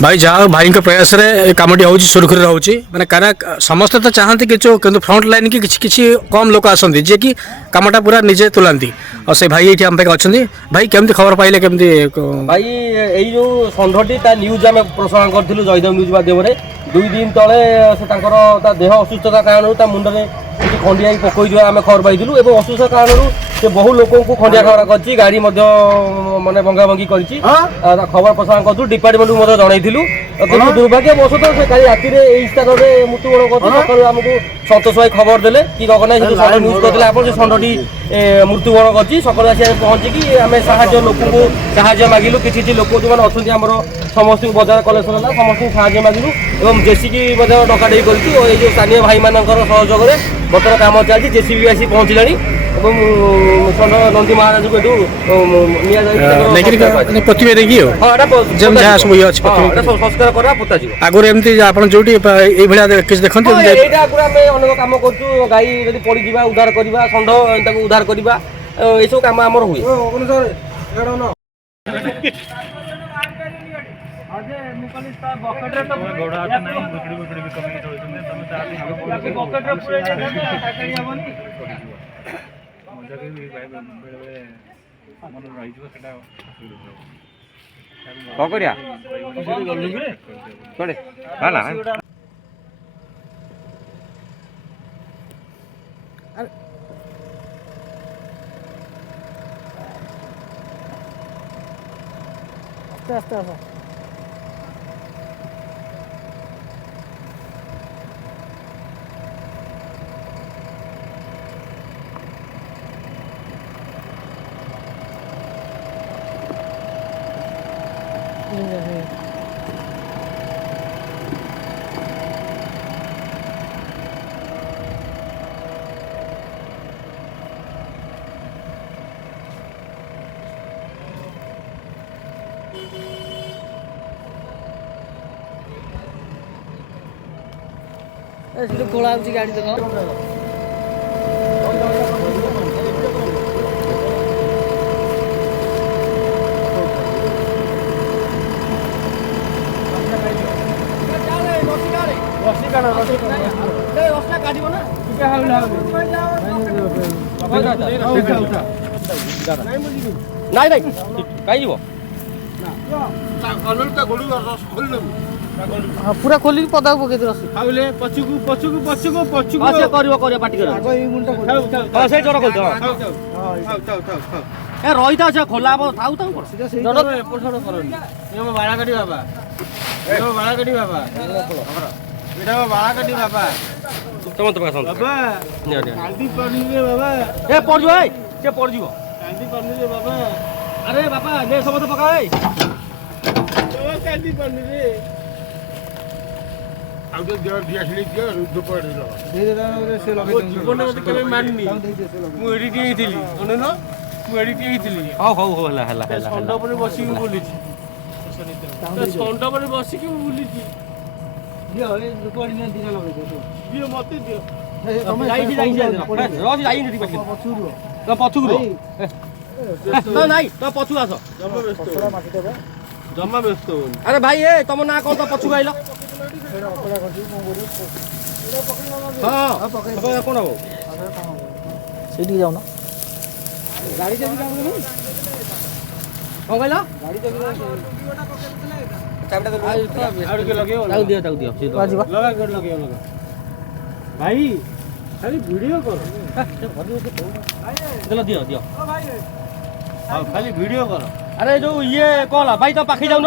भाई जहाँ भाई प्रयास रे कामटी हो सुरखुरी रोचे मैंने कारण समस्ते तो चाहती कि फ्रंट लाइन की किसी कम लोक आसती जे कि कमटा पूरा निजे तुलांती और से भाई ये आम अच्छा भाई केमती खबर पाइले केमती भाई यही जो षंढटी न्यूज आम प्रसारण करूँ जयदेव न्यूज माध्यम 2 दिन तले से देह असुस्थता कारण मुंडे किसी खंडिया पकई आम खबर पाइलु और असुस्थ कारण से बहु लोक खंडिया खबर कर गाड़ी मानने भंगा भंगी कर खबर प्रसारण करूँ डिपार्टमेंट को जनइलु कि दुर्भाग्यवश से कल राति यही स्थान में मृत्युवरण करमको सतोष भाई खबर देले कि गगनाई न्यूज करते आप षंढटी मृत्युवरण कर सकाल आस पहुँचिकी आम साहय लोक साहय मागिलु कि लोक जो मैंने अच्छा आम समस्त बजार कलेक्शन है समस्त साहय मागिलु और जेसीबी डकाडी कर स्थानीय भाई मान सहयोग में बर्तमान कम चलती जेसीबी आसी पहुँचला नंदी महाराज को संस्कार करा पोता आगुरी एमती आप जो किसी देखते अनेक कम कर गाई जब पड़ी उद्धार करवा षंढ उद्धार करवा ये सब कम आम हुए गोला गाड़ी देख पूरा खोल पदा पकई पछुक पछुक पछुक पछुक पार्टी रही था खोला था बाड़ाकाटी बाबा बाड़ाकाटी बाबा बाड़ाकाटी बाबा बाबा अरे बापा ले समस्त पकाए पछू आस जमा व्यस्त अरे भाई ए तुम ना कौन तो पछू आइल हाँ कौन हम सीटी जाऊन गाड़ी कौन कहला भाई खाली वीडियो कर दियो दियो खाली वीडियो कर अरे जो ये कौन भाई तो पाखी जाऊन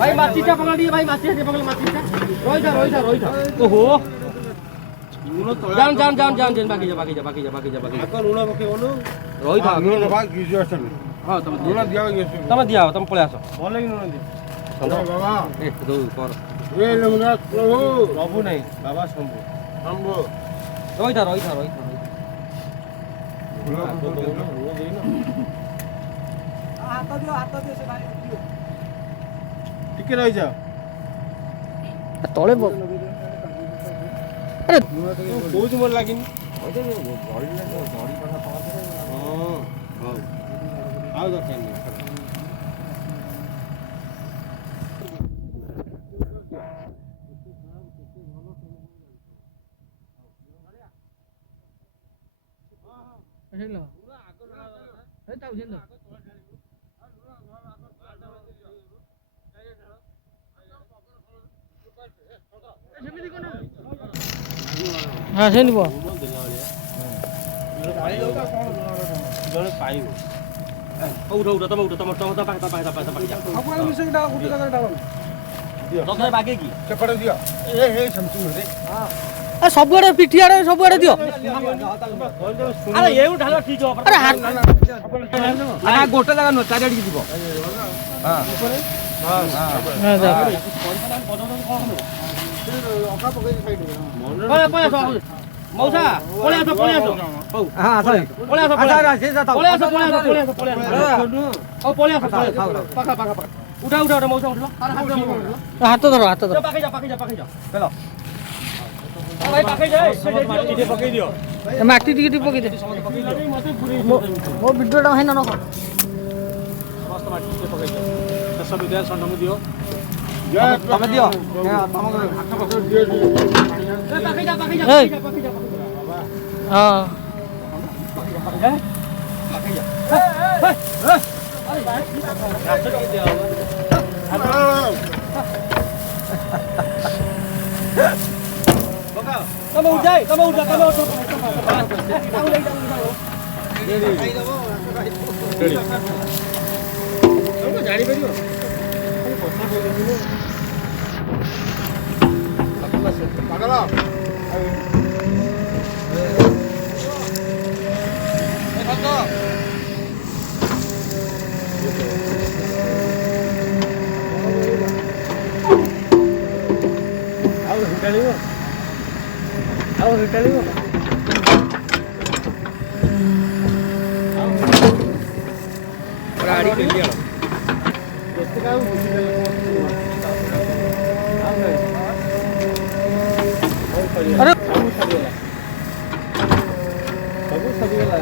भाई माछीटा पकड़ दिए भाई माछी पकड़ माछीटा रोई था ओहो जान जान जान जान जान बाकी जा लूण पकेबो रोई था लूण भाग गिजो असन हां तुम लूण दिया तुम पळे आसो बोल लगी लूण दिया बाबा ए दो कर ए लूण प्रभु नहीं बाबा शंभु रोई था हाथ दियो से भाई टिके रही जा तळे କହୁଛି ମୋର ଲାଗିନି ଆଉ ଦରକାର ନାହିଁ ହଁ ସେମିତି କୁହ ଜଣେ ପାଇବ ଉଠ ଉଠ ତମେ ଉଠ ତମ ତମ ପାଖେ ବାଗେଇକି ସେପଟେ ଦିଅ ସବୁଆଡେ ପିଠି ଆଡେ ସବୁଆଡେ ଦିଅ ଆରେ ଏଉ ଢାଲ ଠିକ ହବ ଆରେ ଗୋଟେ ଜାଗା ନୁହଁ ଚାରିଆଡିକି ଯିବ ମଉସା ପଳେଇ ଆସ ପଳେଇ ଆସ ହଉ ପଳେଇ ଆସ ପଳେଇ ଆସ ପଳେଇ ଆସ ପଳେଇ ଆସ ପଳେଇ ଆସ ପଳେଇ ଆସ ହଉ ପଳେଇ ଆସ ପାଖା ପାଖା ପାଖା ଉଠା ଉଠା ଉଠା ମଉସା ଉଠିଲ ହାତ ଧର ପାଖେଇ ଯା ଚାଲ ଭାଇ ପାଖେଇ ଯା ଟିକେ ପକେଇ ଦିଅ ମାଟି ଟିକେ ଟିକେ ପକେଇ ଦେ ମୋ ଭିଡିଓଟା ଭାଇ ନ ରଖ ସମସ୍ତ ମାଟି ଟିକେ ପକେଇ ଦିଅ ଶେଷ ବିଦ୍ୟା ସଣ୍ଡମ ଦିଅ ତମେ ଦିଅ ପାଖେଇ ଯା ହଁ ତମେ ଉଠାଇ ତମେ ଉଠା ତମେ ଉଠ ଜାଣିପାରିବ ଆଉ ରିଟାଳିବ ଗାଡ଼ି କେଲି ଆଣ ଯେତେ କାଉ ବୁଝିଲେ ଆରେ ସବୁ ସରିଗଲା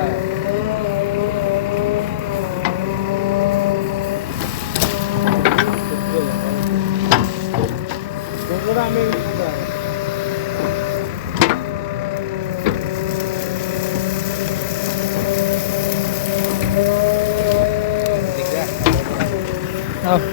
ହଁ